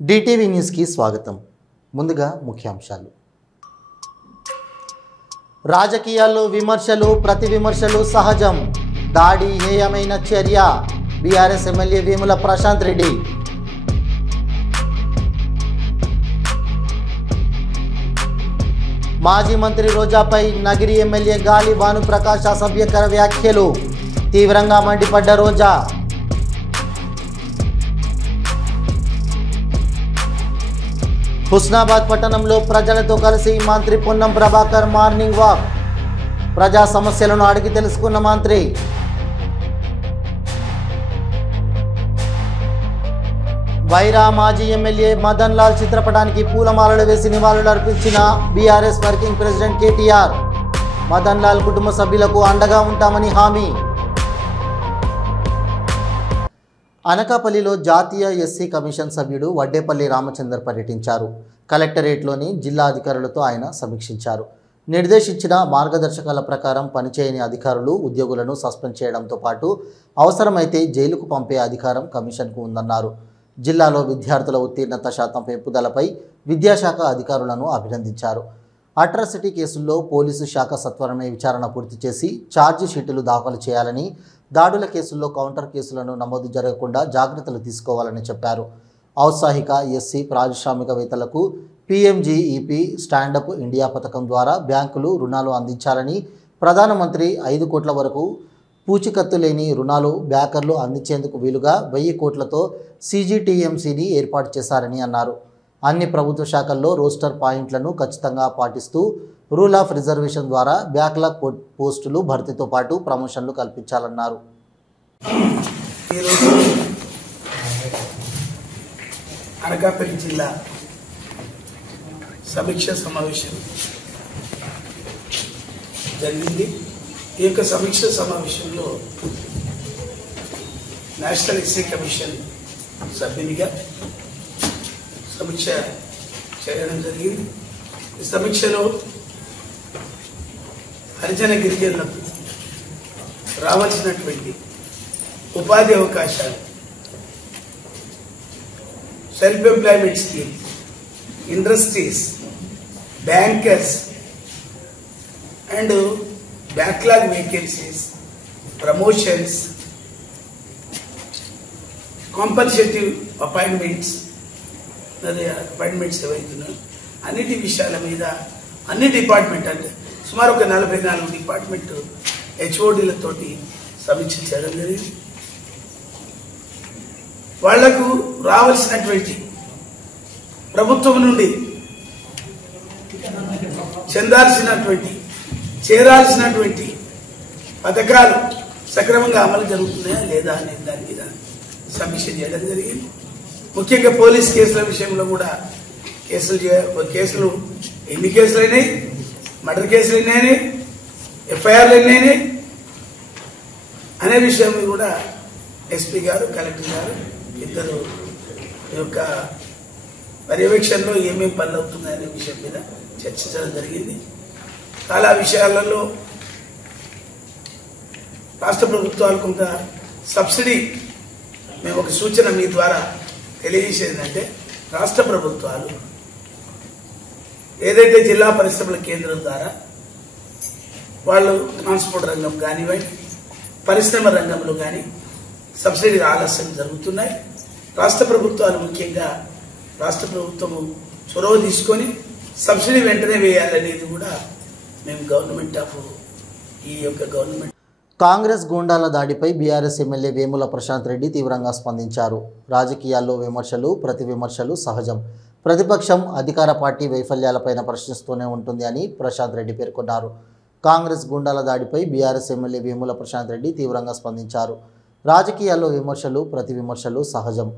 DTV న్యూస్కి స్వాగతం. ముందుగా ముఖ్యాంశాలు. రాజకీయాల్లో విమర్శలు ప్రతి విమర్శలు సహజం. దాడి హేయమైన చర్య. BRS MLA Vemula Prashanth Reddy. మాజీ మంత్రి రోజాపై నగిరి ఎమ్మెల్యే గాలి భానుప్రకాష్ అసభ్యకర వ్యాఖ్యలు. తీవ్రంగా మండిపడ్డ రోజా. హుస్నాబాద్ పట్టణంలో ప్రజలతో కలిసి మంత్రి పొన్నం ప్రభాకర్ మార్నింగ్ వాక్. ప్రజా సమస్యలను అడిగి తెలుసుకున్న మంత్రి. వైరా మాజీ ఎమ్మెల్యే మదన్ లాల్ చిత్రపటానికి పూలమాలలు వేసి నివాళులు అర్పించిన BRS working president KTR. Madan Lal కుటుంబ సభ్యులకు అండగా ఉంటామని హామీ. అనకాపల్లిలో జాతీయ ఎస్సీ కమిషన్ సభ్యుడు వడ్డేపల్లి రామచందర్ పర్యటించారు. కలెక్టరేట్లోని జిల్లా అధికారులతో ఆయన సమీక్షించారు. నిర్దేశించిన మార్గదర్శకాల ప్రకారం పనిచేయని అధికారులు ఉద్యోగులను సస్పెండ్ చేయడంతో పాటు అవసరమైతే జైలుకు పంపే అధికారం కమిషన్కు ఉందన్నారు. జిల్లాలో విద్యార్థుల ఉత్తీర్ణత శాతం పెంపుదలపై విద్యాశాఖ అధికారులను అభినందించారు. అట్రాసిటీ కేసుల్లో పోలీసు శాఖ సత్వరమే విచారణ పూర్తి చేసి ఛార్జీ షీటులు దాఖలు చేయాలని, దాడుల కేసుల్లో కౌంటర్ కేసులను నమోదు జరగకుండా జాగ్రత్తలు తీసుకోవాలని చెప్పారు. ఔత్సాహిక ఎస్సీ పారిశ్రామికవేత్తలకు పీఎంజీఈపీ స్టాండప్ ఇండియా పథకం ద్వారా బ్యాంకులు రుణాలు అందించాలని, ప్రధానమంత్రి 5 కోట్ల వరకు పూచికత్తు లేని రుణాలు బ్యాంకర్లు అందించేందుకు వీలుగా 1000 కోట్లతో సీజీటీఎంసీని ఏర్పాటు చేశారని అన్నారు. అన్ని ప్రభుత్వ శాఖల్లో రోస్టర్ పాయింట్లను ఖచ్చితంగా పాటిస్తూ రూల్ ఆఫ్ రిజర్వేషన్ ద్వారా బ్యాక్లాగ్ పోస్టులు భర్తీతో పాటు ప్రమోషన్లు కల్పించాలన్నారు. అనకాపల్లి జిల్లా సమీక్ష సమావేశం జరిగింది. ఈ యొక్క సమీక్ష సమావేశంలో నేషనల్ ఎస్సీ కమిషన్ సభ్యునిగా సమీక్ష చేయడం జరిగింది. ఈ సమీక్షలో హరిజన గిరిజనులకు రావాల్సినటువంటి ఉపాధి అవకాశాలు, self employment scheme, industries, bankers and backlog vacancies, promotions, compensative appointments ఏవైతున్నాయో అన్నిటి విషయాల మీద అన్ని డిపార్ట్మెంట్ అంటే సుమారు ఒక 44 డిపార్ట్మెంట్ హెచ్ఓడీలతోటి సమీక్షించడం జరిగింది. వాళ్లకు రావాల్సినటువంటి ప్రభుత్వం నుండి చేరాల్సినటువంటి పథకాలు సక్రమంగా అమలు జరుగుతున్నాయా లేదా అనే దాని మీద సమీక్ష చేయడం జరిగింది. ముఖ్యంగా పోలీస్ కేసుల విషయంలో కూడా కేసులు ఎన్ని కేసులు అయినాయి, మర్డర్ కేసులు ఎన్ని, ఎఫ్ఐఆర్లు ఎన్ని అనే విషయం కూడా ఎస్పీ గారు, కలెక్టర్ గారు ఇద్దరు యొక్క పర్యవేక్షణలో ఏమేమి పనులు అవుతున్నాయనే విషయం మీద చర్చించడం జరిగింది. చాలా విషయాలలో రాష్ట్ర ప్రభుత్వాలు కొంత సబ్సిడీ, మేము ఒక సూచన మీ ద్వారా తెలియజేసేదంటే రాష్ట్ర ప్రభుత్వాలు ఏదైతే జిల్లా పరిశ్రమల కేంద్రం ద్వారా వాళ్ళు ట్రాన్స్పోర్ట్ రంగం కానివ్వండి, పరిశ్రమ రంగంలో కానీ సబ్సిడీ ఆలస్యం జరుగుతున్నాయి. రాష్ట్ర ప్రభుత్వాలు ముఖ్యంగా రాష్ట్ర ప్రభుత్వము చొరవ తీసుకొని సబ్సిడీ వెంటనే వేయాలనేది కూడా మేము గవర్నమెంట్ కాంగ్రెస్ గూండాల దాడిపై బీఆర్ఎస్ ఎమ్మెల్యే వేముల ప్రశాంత్ రెడ్డి తీవ్రంగా స్పందించారు. రాజకీయాల్లో విమర్శలు ప్రతి విమర్శలు సహజం. ప్రతిపక్షం అధికార పార్టీ వైఫల్యాలపైన ప్రశ్నిస్తూనే ఉంటుంది అని ప్రశాంత్ రెడ్డి పేర్కొన్నారు. కాంగ్రెస్ గూండాల దాడిపై బీఆర్ఎస్ ఎమ్మెల్యే వేముల ప్రశాంత్ రెడ్డి తీవ్రంగా స్పందించారు. రాజకీయాల్లో విమర్శలు ప్రతి విమర్శలు సహజం.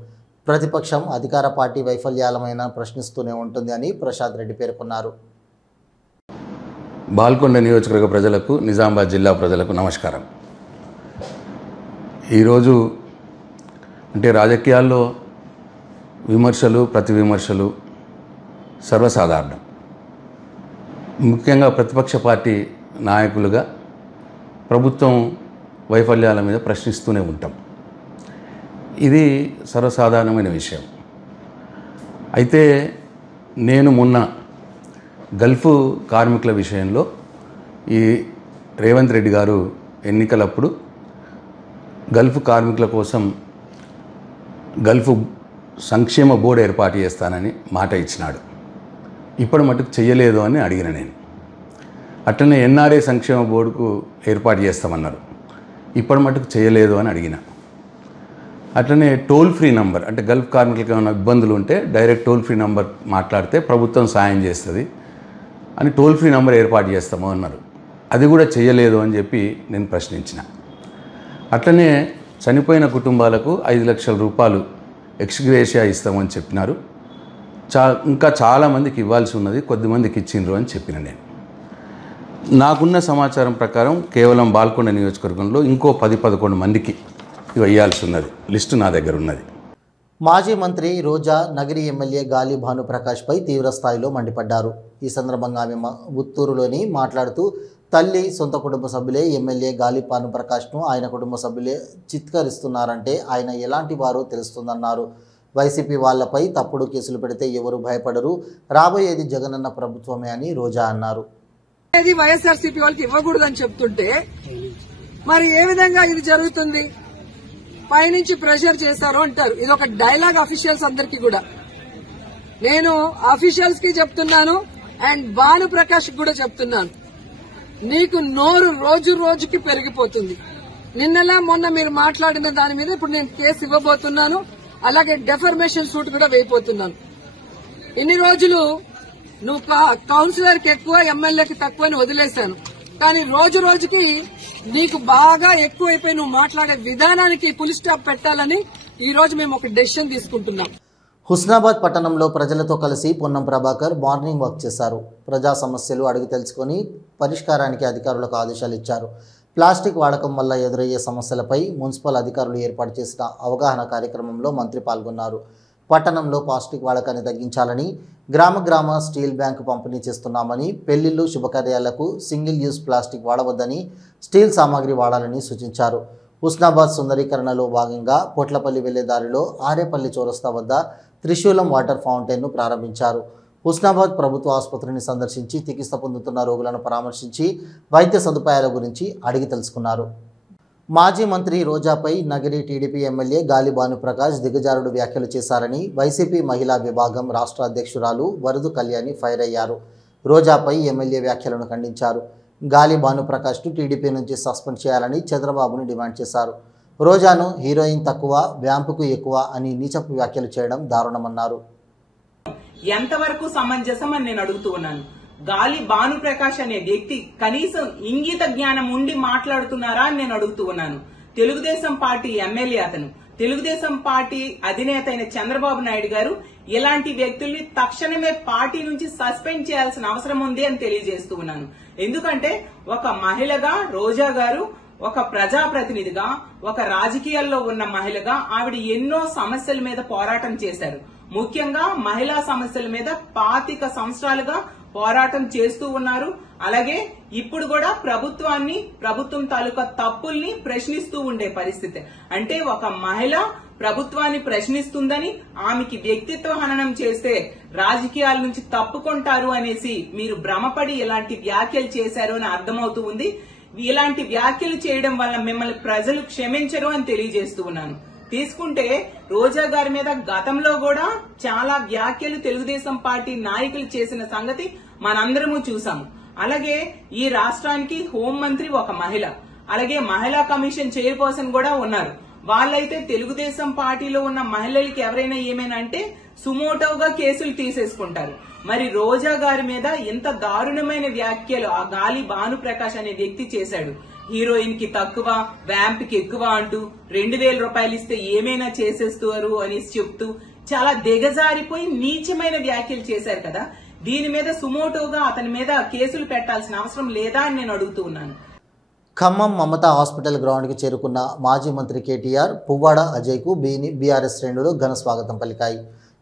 ప్రతిపక్షం అధికార పార్టీ వైఫల్యాలపైన ప్రశ్నిస్తూనే ఉంటుంది అని ప్రశాంత్ రెడ్డి పేర్కొన్నారు. బాల్కొండ నియోజకవర్గ ప్రజలకు, నిజామాబాద్ జిల్లా ప్రజలకు నమస్కారం. ఈరోజు అంటే రాజకీయాల్లో విమర్శలు ప్రతి విమర్శలు సర్వసాధారణం. ముఖ్యంగా ప్రతిపక్ష పార్టీ నాయకులుగా ప్రభుత్వం వైఫల్యాల మీద ప్రశ్నిస్తూనే ఉంటాం. ఇది సర్వసాధారణమైన విషయం. అయితే నేను మొన్న గల్ఫ్ కార్మికుల విషయంలో ఈ రేవంత్ రెడ్డి గారు ఎన్నికలప్పుడు గల్ఫ్ కార్మికుల కోసం గల్ఫ్ సంక్షేమ బోర్డు ఏర్పాటు చేస్తానని మాట ఇచ్చినాడు. ఇప్పుడు మటుకు చెయ్యలేదు అని అడిగిన నేను. అట్లనే ఎన్ఆర్ఐ సంక్షేమ బోర్డుకు ఏర్పాటు చేస్తామన్నారు. ఇప్పుడు మటుకు చేయలేదు అని అడిగిన. అట్లనే టోల్ ఫ్రీ నంబర్, అంటే గల్ఫ్ కార్మికులకు ఏమైనా ఇబ్బందులు ఉంటే డైరెక్ట్ టోల్ ఫ్రీ నంబర్ మాట్లాడితే ప్రభుత్వం సాయం చేస్తుంది అని టోల్ ఫ్రీ నంబర్ ఏర్పాటు చేస్తాము అన్నారు. అది కూడా చేయలేదు అని చెప్పి నేను ప్రశ్నించిన. అట్లనే చనిపోయిన కుటుంబాలకు 5 లక్షల రూపాయలు ఎక్స్గ్రేషియా ఇస్తామని చెప్పినారు. ఇంకా చాలామందికి ఇవ్వాల్సి ఉన్నది, కొద్దిమందికి ఇచ్చిండ్రు అని చెప్పిన నేను. నాకున్న సమాచారం ప్రకారం కేవలం బాల్కొండ నియోజకవర్గంలో ఇంకో 10-11 మందికి ఇవ్వాల్సి ఉన్నది. లిస్టు నా దగ్గర ఉన్నది. మాజీ మంత్రి రోజా నగరి ఎమ్మెల్యే గాలి భానుప్రకాష్పై తీవ్ర స్థాయిలో మండిపడ్డారు. ఈ సందర్భంగా ఆమె ఉత్తూరులోని మాట్లాడుతూ తల్లి, సొంత కుటుంబ సభ్యులే ఎమ్మెల్యే గాలి భానుప్రకాష్ను ఆయన కుటుంబ సభ్యులే చిత్కరిస్తున్నారంటే ఆయన ఎలాంటి వారో తెలుస్తుందన్నారు. వైసీపీ వాళ్లపై తప్పుడు కేసులు పెడితే ఎవరు భయపడరు, రాబోయేది జగనన్న ప్రభుత్వమే అని రోజా అన్నారు. వైఎస్ఆర్సీపీ వాళ్ళకి ఇవ్వకూడదని చెప్తుంటే మరి ఏ విధంగా ఇది జరుగుతుంది? పైనుంచి ప్రెషర్ చేశారు అంటారు. ఇది ఒక డైలాగ్ అఫీషియల్స్ అందరికీ కూడా. నేను అఫీషియల్స్ కి చెప్తున్నాను అండ్ భానుప్రకాష్ కూడా చెప్తున్నాను, నీకు నోరు రోజు రోజుకి పెరిగిపోతుంది. నిన్నలా మొన్న మీరు మాట్లాడిన దాని మీద ఇప్పుడు నేను కేసు ఇవ్వబోతున్నాను. అలాగే డెఫర్మేషన్ సూట్ కూడా వేయబోతున్నాను. ఇన్ని రోజులు నువ్వు కౌన్సిలర్కి ఎక్కువ, ఎమ్మెల్యేకి తక్కువ అని వదిలేశాను. కానీ రోజు రోజుకి నీకు బాగా ఎక్కువైపోయి నువ్వు మాట్లాడే విధానానికి ఫుల్ స్టాప్ పెట్టాలని ఈ రోజు మేము ఒక డెసిషన్ తీసుకుంటున్నాం. హుస్నాబాద్ పట్టణంలో ప్రజలతో కలిసి పొన్నం ప్రభాకర్ మార్నింగ్ వాక్ చేశారు. ప్రజా సమస్యలు అడిగి తెలుసుకొని పరిష్కారానికి అధికారులకు ఆదేశాలు ఇచ్చారు. ప్లాస్టిక్ వాడకం వల్ల ఎదురయ్యే సమస్యలపై మున్సిపల్ అధికారులు ఏర్పాటు చేసిన అవగాహన కార్యక్రమంలో మంత్రి పాల్గొన్నారు. పట్టణంలో ప్లాస్టిక్ వాడకాన్ని తగ్గించాలని, గ్రామ స్టీల్ బ్యాంకు పంపిణీ చేస్తున్నామని, పెళ్లిళ్లు, శుభకార్యాలకు సింగిల్ యూజ్ ప్లాస్టిక్ వాడవద్దని, స్టీల్ సామాగ్రి వాడాలని సూచించారు. హుస్నాబాద్ సుందరీకరణలో భాగంగా పొట్లపల్లి వెళ్లే దారిలో ఆరేపల్లి చౌరస్తా వద్ద త్రిశూలం వాటర్ ఫౌంటైన్ను ప్రారంభించారు. హుస్నాబాద్ ప్రభుత్వ ఆసుపత్రిని సందర్శించి చికిత్స పొందుతున్న రోగులను పరామర్శించి వైద్య సదుపాయాల గురించి అడిగి తెలుసుకున్నారు. మాజీ మంత్రి రోజాపై నగరి టీడీపీ ఎమ్మెల్యే గాలి భానుప్రకాష్ దిగజారుడు వ్యాఖ్యలు చేశారని వైసీపీ మహిళా విభాగం రాష్ట్ర అధ్యక్షురాలు వరదు కళ్యాణి ఫైర్ అయ్యారు. రోజాపై ఎమ్మెల్యే వ్యాఖ్యలను ఖండించారు. గాలి భానుప్రకాష్ను టీడీపీ నుంచి సస్పెండ్ చేయాలని చంద్రబాబును డిమాండ్ చేశారు. రోజాను హీరోయిన్ తక్కువ, వ్యాంపుకు ఎక్కువ అని నీచపు వ్యాఖ్యలు చేయడం దారుణమన్నారు. ఎంతవరకు సమంజసం అని నేను అడుగుతూ ఉన్నాను. గాలి భానుప్రకాష్ అనే వ్యక్తి కనీసం ఇంగిత జ్ఞానం ఉండి మాట్లాడుతున్నారా అని నేను అడుగుతూ ఉన్నాను. తెలుగుదేశం పార్టీ ఎమ్మెల్యే అతను. తెలుగుదేశం పార్టీ అధినేత అయిన చంద్రబాబు నాయుడు గారు ఇలాంటి వ్యక్తుల్ని తక్షణమే పార్టీ నుంచి సస్పెండ్ చేయాల్సిన అవసరం ఉంది అని తెలియజేస్తూ ఉన్నాను. ఎందుకంటే ఒక మహిళగా రోజా గారు, ఒక ప్రజాప్రతినిధిగా, ఒక రాజకీయాల్లో ఉన్న మహిళగా ఆవిడ ఎన్నో సమస్యల మీద పోరాటం చేశారు. ముఖ్యంగా మహిళా సమస్యల మీద 25 సంవత్సరాలుగా పోరాటం చేస్తూ ఉన్నారు. అలాగే ఇప్పుడు కూడా ప్రభుత్వం తాలూకా తప్పుల్ని ప్రశ్నిస్తూ ఉండే పరిస్థితి. అంటే ఒక మహిళ ప్రభుత్వాన్ని ప్రశ్నిస్తుందని, ఆమెకి వ్యక్తిత్వ హననం చేస్తే రాజకీయాల నుంచి తప్పుకుంటారు అనేసి మీరు భ్రమపడి ఇలాంటి వ్యాఖ్యలు చేశారు అని అర్థమవుతూ ఉంది. ఇలాంటి వ్యాఖ్యలు చేయడం వల్ల మిమ్మల్ని ప్రజలు క్షమించరు అని తెలియజేస్తూ ఉన్నాను. తీసుకుంటే రోజా గారి మీద గతంలో కూడా చాలా వ్యాఖ్యలు తెలుగుదేశం పార్టీ నాయకులు చేసిన సంగతి మనందరము చూసాము. అలాగే ఈ రాష్ట్రానికి హోంమంత్రి ఒక మహిళ, అలాగే మహిళా కమిషన్ చైర్పర్సన్ కూడా ఉన్నారు. వాళ్ళైతే తెలుగుదేశం పార్టీలో ఉన్న మహిళలకి ఎవరైనా ఏమైనా అంటే సుమోటోగా కేసులు తీసేసుకుంటారు. మరి రోజా గారి మీద ఇంత దారుణమైన వ్యాఖ్యలు ఆ గాలి భానుప్రకాష్ అనే వ్యక్తి చేశాడు. హీరోయిన్ కి తక్కువ, వ్యాంప్ కి ఎక్కువ అంటూ 2000 రూపాయలు ఇస్తే ఏమైనా చేసేస్తారు అని చెప్తూ చాలా దిగజారిపోయి నీచమైన వ్యాఖ్యలు చేశారు కదా. దీని మీద సుమోటోగా అతని మీద కేసులు పెట్టాల్సిన అవసరం లేదా అని నేను అడుగుతూ ఉన్నాను. ఖమ్మం మమతా హాస్పిటల్ గ్రౌండ్కి చేరుకున్న మాజీ మంత్రి కేటీఆర్, పువ్వాడ అజయ్కు బీఆర్ఎస్ శ్రేణులు ఘన స్వాగతం పలికాయి.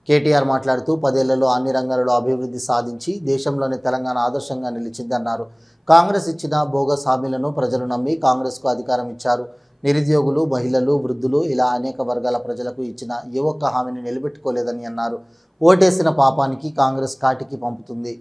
కేటీఆర్ మాట్లాడుతూ 10 ఏళ్లలో అన్ని రంగాలలో అభివృద్ధి సాధించి దేశంలోనే తెలంగాణ ఆదర్శంగా నిలిచిందన్నారు. కాంగ్రెస్ ఇచ్చిన బోగస్ హామీలను ప్రజలు నమ్మి కాంగ్రెస్కు అధికారం ఇచ్చారు. నిరుద్యోగులు, మహిళలు, వృద్ధులు ఇలా అనేక వర్గాల ప్రజలకు ఇచ్చిన ఏ ఒక్క హామీని నిలబెట్టుకోలేదని అన్నారు. ఓటేసిన పాపానికి కాంగ్రెస్ కాటికి పంపుతుంది.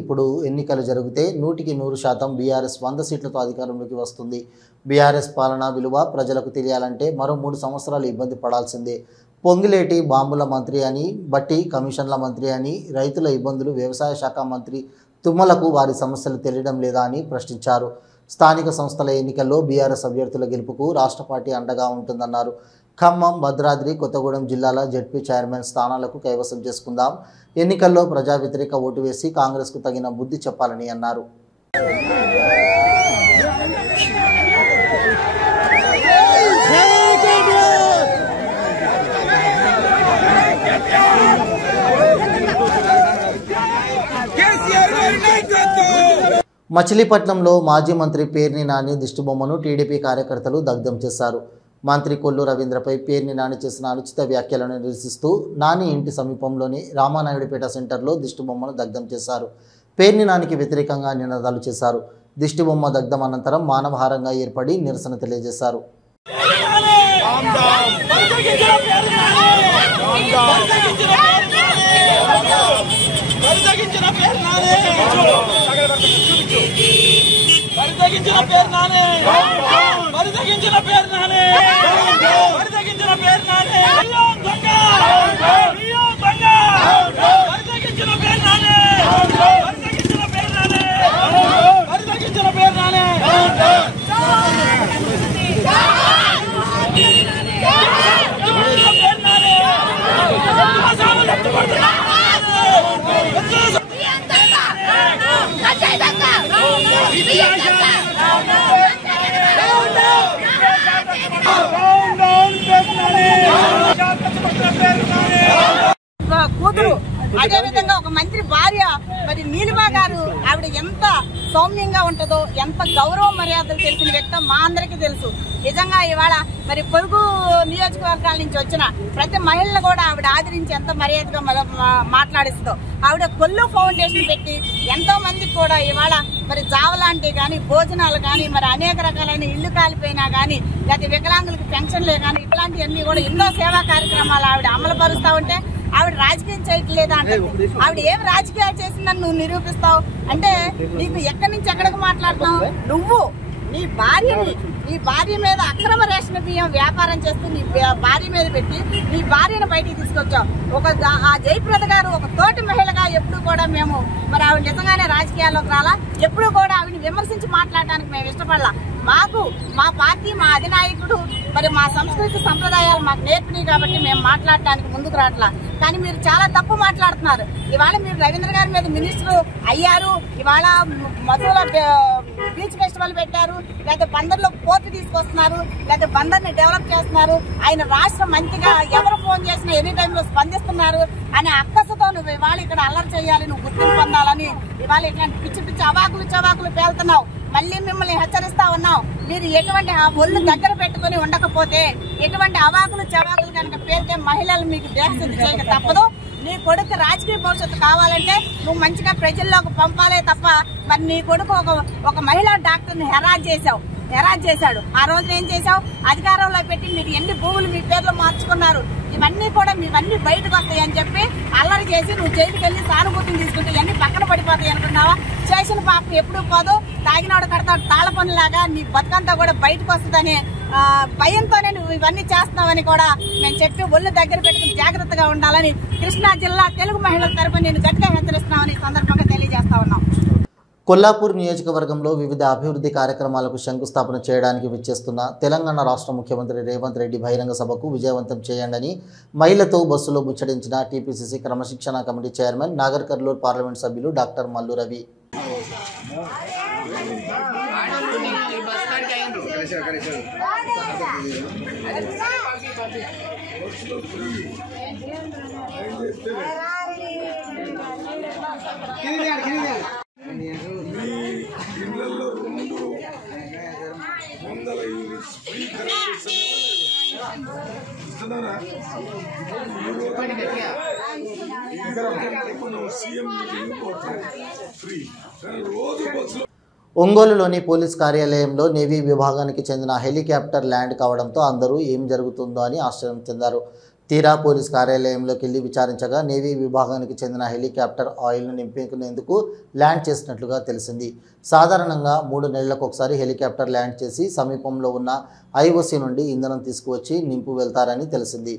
ఇప్పుడు ఎన్నికలు జరిగితే 100% బీఆర్ఎస్ 100 సీట్లతో అధికారంలోకి వస్తుంది. బీఆర్ఎస్ పాలనా విలువ ప్రజలకు తెలియాలంటే మరో 3 సంవత్సరాలు ఇబ్బంది పడాల్సిందే. పొంగిలేటి బాంబుల మంత్రి అని, బట్టి కమిషన్ల మంత్రి అని, రైతుల ఇబ్బందులు వ్యవసాయ శాఖ మంత్రి తుమ్మలకు వారి సమస్యలు తెలియడం లేదా అని ప్రశ్నించారు. స్థానిక సంస్థల ఎన్నికల్లో బీఆర్ఎస్ అభ్యర్థుల గెలుపుకు రాష్ట్ర పార్టీ అండగా ఉంటుందన్నారు. ఖమ్మం, భద్రాద్రి కొత్తగూడెం జిల్లాల జడ్పీ చైర్మన్ స్థానాలకు కైవసం చేసుకుందాం. ఎన్నికల్లో ప్రజా వ్యతిరేక ఓటు వేసి కాంగ్రెస్కు తగిన బుద్ధి చెప్పాలని అన్నారు. మచిలీపట్నంలో మాజీ మంత్రి పేర్ని నాని దిష్టిబొమ్మను టీడీపీ కార్యకర్తలు దగ్ధం చేశారు. మంత్రి కొల్లు రవీంద్రపై పేర్ని నాని చేసిన అనుచిత వ్యాఖ్యలను నిరసిస్తూ నాని ఇంటి సమీపంలోని రామానాయుడుపేట సెంటర్లో దిష్టిబొమ్మను దగ్ధం చేశారు. పేర్ని నానికి వ్యతిరేకంగా నినాదాలు చేశారు. దిష్టిబొమ్మ దగ్ధం అనంతరం మానవహారంగా ఏర్పడి నిరసన తెలియజేశారు. కూతురు అదే విధంగా ఒక మంత్రి భార్య మరి నీలిమా గారు ఆవిడ ఎంత సౌమ్యంగా ఉంటుందో, ఎంత గౌరవ మర్యాదలు తెలిసిన వ్యక్తి మా అందరికీ తెలుసు. నిజంగా ఇవాళ మరి పొరుగు నియోజకవర్గాల నుంచి వచ్చిన ప్రతి మహిళను కూడా ఆవిడ ఆదరించి ఎంత మర్యాదగా మాట్లాడిస్తుందో. ఆవిడ కొల్లు ఫౌండేషన్ పెట్టి ఎంతో మందికి కూడా ఇవాళ మరి జావలాంటి కానీ, భోజనాలు కానీ, మరి అనేక రకాలైన ఇళ్లు కాలిపోయినా కానీ, లేకపోతే వికలాంగులకు పెన్షన్లే కానీ, ఇట్లాంటివన్నీ కూడా ఎన్నో సేవా కార్యక్రమాలు ఆవిడ అమలు పరుస్తా ఉంటే ఆవిడ రాజకీయం చేయట్లేదా అంటే ఆవిడ ఏం రాజకీయాలు చేసిందని నువ్వు నిరూపిస్తావు అంటే నీకు ఎక్కడి నుంచి ఎక్కడికి మాట్లాడుతున్నావు? నువ్వు నీ భార్య మీద అక్రమ రేషన్ బియ్యం వ్యాపారం చేస్తూ నీ భార్య మీద పెట్టి నీ భార్యను బయటికి తీసుకొచ్చావు. ఆ జయప్రద గారు ఒక తోటి మహిళగా ఎప్పుడు కూడా మేము మరి ఆవిడ నిజంగానే రాజకీయాల్లోకి రాలా, ఎప్పుడు కూడా ఆవిడని విమర్శించి మాట్లాడడానికి మేము ఇష్టపడలా. మా పార్టీ, మా అధినాయకుడు మరి మా సంస్కృతి సంప్రదాయాలు మాకు నేర్పినాయి కాబట్టి మేము మాట్లాడటానికి ముందుకు రావట్లా. కానీ మీరు చాలా తప్పు మాట్లాడుతున్నారు. ఇవాళ మీరు రవీంద్ర గారి మీద మినిస్టర్ అయ్యారు, ఇవాళ మధుర బీచ్ ఫెస్టివల్ పెట్టారు, లేకపోతే బందర్లో పోర్టు తీసుకొస్తున్నారు, లేకపోతే బందర్ని డెవలప్ చేస్తున్నారు, ఆయన రాష్ట్ర మంత్రిగా ఎవరు ఫోన్ చేసినా ఎనీ టైంలో స్పందిస్తున్నారు అనే అక్కసతో నువ్వు ఇవాళ ఇక్కడ అల్లరి చేయాలి, నువ్వు గుర్తింపు పొందాలని ఇవాళ ఇట్లాంటి పిచ్చి పిచ్చి అవాకులు పేలుతున్నావు. మళ్ళీ మిమ్మల్ని హెచ్చరిస్తా ఉన్నాం, మీరు ఎటువంటి ఒళ్ళు దగ్గర పెట్టుకుని ఉండకపోతే, ఎటువంటి అవాకులు చవాకులు కనుక పేరితే మహిళలు మీకు దేహశుద్ధి చేయక తప్పదు. నీ కొడుకు రాజకీయ భవిష్యత్తు కావాలంటే నువ్వు మంచిగా ప్రజల్లోకి పంపాలే తప్ప మరి నీ కొడుకు ఒక మహిళా డాక్టర్ని హెరాజ్ చేశాడు. ఆ రోజున ఏం చేశావు? అధికారంలో పెట్టి మీరు ఎన్ని భూములు మీ పేర్లో మార్చుకున్నారు, ఇవన్నీ కూడా మీవన్నీ బయటకు వస్తాయని చెప్పి అల్లరి చేసి నువ్వు జైలుకి వెళ్ళి సానుభూతిని తీసుకుంటే ఇవన్నీ పక్కన పడిపోతాయి అనుకున్నావా? చేసిన పాపం ఎప్పుడు పోదు, తాగినాడు కడతాడు తాళ పనులాగా నీ బతుకంతా కూడా బయటకు వస్తుందని భయంతోనే నువ్వు ఇవన్నీ చేస్తున్నావని కూడా మేము చెప్పి ఒళ్ళు దగ్గర పెట్టుకుని జాగ్రత్తగా ఉండాలని కృష్ణా జిల్లా తెలుగు మహిళల తరపున నేను గట్టిగా హెచ్చరిస్తున్నామని ఈ సందర్భంగా తెలియజేస్తా ఉన్నాం. కొల్లాపూర్ నియోజకవర్గంలో వివిధ అభివృద్ధి కార్యక్రమాలకు శంకుస్థాపన చేయడానికి విచ్చేస్తున్న తెలంగాణ రాష్ట్ర ముఖ్యమంత్రి రేవంత్ రెడ్డి బహిరంగ సభకు విజయవంతం చేయండి మహిళతో బస్సులో ముచ్చటించిన టీపీసీసీ క్రమశిక్షణ committee chairman Nagar Kurnool parliament సభ్యులు డాక్టర్ మల్లు రవి. ఒంగోలులోని పోలీస్ కార్యాలయంలో నేవీ విభాగానికి చెందిన హెలికాప్టర్ ల్యాండ్ కావడంతో అందరూ ఏం జరుగుతుందో అని ఆశ్చర్యం చెందారు. తీరా పోలీస్ కార్యాలయంలోకి వెళ్ళి విచారించగా నేవీ విభాగానికి చెందిన హెలికాప్టర్ ఆయిల్ను నింపుకునేందుకు ల్యాండ్ చేసినట్లుగా తెలిసింది. సాధారణంగా 3 నెలలకు ఒకసారి హెలికాప్టర్ ల్యాండ్ చేసి సమీపంలో ఉన్న ఐఓసీ నుండి ఇంధనం తీసుకువచ్చి నింపు వెళ్తారని తెలిసింది.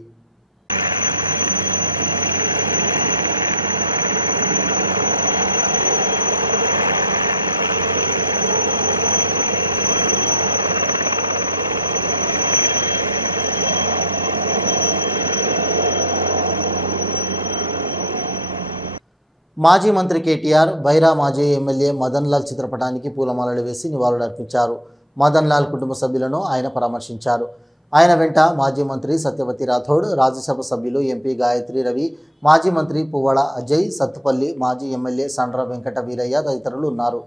మాజీ మంత్రి కేటీఆర్ వైరా మాజీ ఎమ్మెల్యే మదన్ లాల్ చిత్రపటానికి పూలమాలలు వేసి నివాళులర్పించారు. మదన్ లాల్ కుటుంబ సభ్యులను ఆయన పరామర్శించారు. ఆయన వెంట మాజీ మంత్రి సత్యవతి రాథోడ్, రాజ్యసభ సభ్యులు ఎంపీ గాయత్రి రవి, మాజీ మంత్రి పువ్వాడ అజయ్, సత్తుపల్లి మాజీ ఎమ్మెల్యే సండ్ర వెంకట వీరయ్య తదితరులు ఉన్నారు.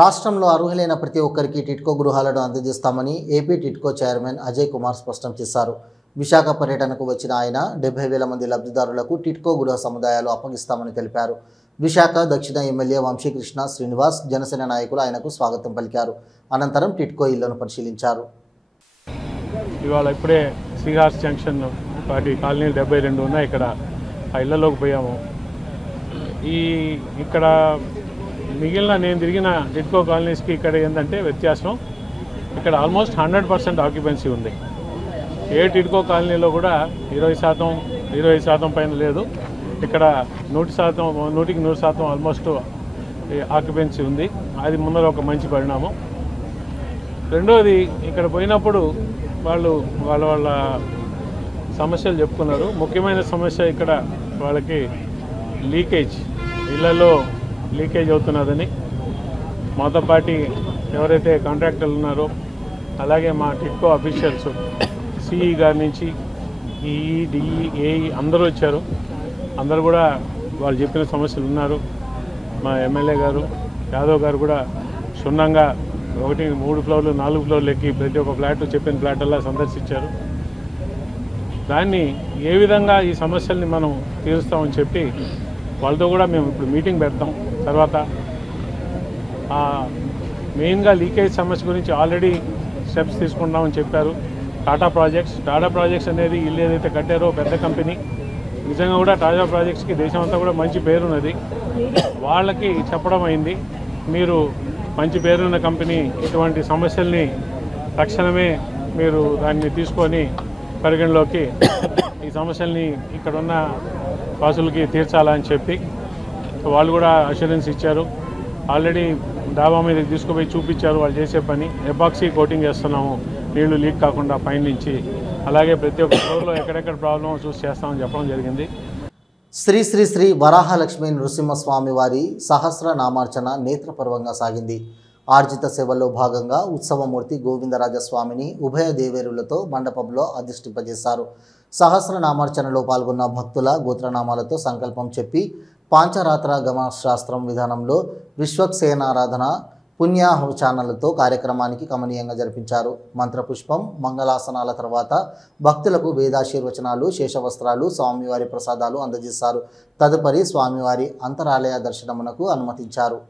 రాష్ట్రంలో అర్హులైన ప్రతి ఒక్కరికి టిట్కో గృహాలను అందజేస్తామని ఏపీ టిట్కో చైర్మన్ అజయ్ కుమార్ స్పష్టం చేశారు. విశాఖ పర్యటనకు వచ్చిన ఆయన 70,000 మంది లబ్ధిదారులకు టిట్కో గృహ సముదాయాలు అప్పగిస్తామని తెలిపారు. విశాఖ దక్షిణ ఎమ్మెల్యే వంశీకృష్ణ శ్రీనివాస్, జనసేన నాయకులు ఆయనకు స్వాగతం పలికారు. అనంతరం టిట్కో ఇళ్లను పరిశీలించారు. ఇవాళ ఇప్పుడే శ్రీహాస్ జంక్షన్ వాటి కాలనీలు 72 ఉన్నాయి. ఇక్కడ ఆ ఇళ్లలోకి పోయాము. ఇక్కడ మిగిలిన నేను తిరిగిన టిట్కో కాలనీస్కి ఇక్కడ ఏంటంటే వ్యత్యాసం, ఇక్కడ ఆల్మోస్ట్ 100% ఆక్యుపెన్సీ ఉంది. ఏ టిట్కో కాలనీలో కూడా 20% పైన లేదు. ఇక్కడ 100%, 100% ఆల్మోస్ట్ ఆక్యుపెన్సీ ఉంది. అది ముందర ఒక మంచి పరిణామం. రెండోది, ఇక్కడ పోయినప్పుడు వాళ్ళ సమస్యలు చెప్పుకున్నారు. ముఖ్యమైన సమస్య ఇక్కడ వాళ్ళకి లీకేజ్, ఇళ్లలో లీకేజ్ అవుతున్నదని మాతో పాటు ఎవరైతే కాంట్రాక్టర్లు ఉన్నారో అలాగే మా టిట్కో అఫీషియల్స్ సిఈ గారి నుంచి ఈఈ, డిఈ, ఏఈ అందరూ వచ్చారు. అందరూ కూడా వాళ్ళు చెప్పిన సమస్యలు ఉన్నారు. మా ఎమ్మెల్యే గారు యాదవ్ గారు కూడా క్షుణ్ణంగా 1, 3 ఫ్లోర్లు 4 ఫ్లోర్లు ఎక్కి ప్రతి ఒక్క ఫ్లాట్ చెప్పిన ఫ్లాట్లా సందర్శించారు. దాన్ని ఏ విధంగా ఈ సమస్యల్ని మనం తీరుస్తామని చెప్పి వాళ్ళతో కూడా మేము ఇప్పుడు మీటింగ్ పెడతాం. తర్వాత మెయిన్గా లీకేజ్ సమస్య గురించి ఆల్రెడీ స్టెప్స్ తీసుకుంటామని చెప్పారు. టాటా ప్రాజెక్ట్స్ అనేది ఇల్లు ఏదైతే కట్టారో పెద్ద కంపెనీ, నిజంగా కూడా టాటా ప్రాజెక్ట్స్కి దేశం అంతా కూడా మంచి పేరున్నది. వాళ్ళకి చెప్పడం అయింది, మీరు మంచి పేరున్న కంపెనీ, ఇటువంటి సమస్యల్ని తక్షణమే మీరు దాన్ని తీసుకొని పరిగణలోకి ఈ సమస్యల్ని ఇక్కడున్న వాసులకి తీర్చాలని చెప్పి వాళ్ళు కూడా అష్యూరెన్స్ ఇచ్చారు. ఆల్రెడీ డాబా మీద తీసుకుపోయి చూపించారు వాళ్ళు చేసే పని. ఎపాక్సీ కోటింగ్ చేస్తున్నాము నీళ్లు లీక్ కాకుండా పైనుంచి. అలాగే ప్రతి ఒక్క ఫ్లోర్లో ఎక్కడెక్కడ ప్రాబ్లమ్ చూసి చేస్తామని చెప్పడం జరిగింది. శ్రీ శ్రీ శ్రీ వరాహలక్ష్మి నృసింహస్వామి వారి సహస్రనామార్చన నేత్రపర్వంగా సాగింది. ఆర్జిత సేవల్లో భాగంగా ఉత్సవమూర్తి గోవిందరాజస్వామిని ఉభయ దేవేరులతో మండపంలో అధిష్ఠింపజేశారు. సహస్రనామార్చనలో పాల్గొన్న భక్తుల గోత్రనామాలతో సంకల్పం చెప్పి పాంచరాత్ర గమశాస్త్రం విధానంలో విశ్వక్సేనారాధన పుణ్యాహుచానలతో కార్యక్రమానికి కమనీయంగా జరిపించారు. మంత్రపుష్పం మంగళాసనాల తర్వాత భక్తులకు వేదాశీర్వచనాలు శేషవస్త్రాలు స్వామివారి ప్రసాదాలు అందజేశారు. తదుపరి స్వామివారి అంతరాలయ దర్శనమునకు అనుమతించారు.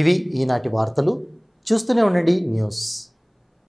ఇవి ఈనాటి వార్తలు. చూస్తూనే ఉండండి న్యూస్.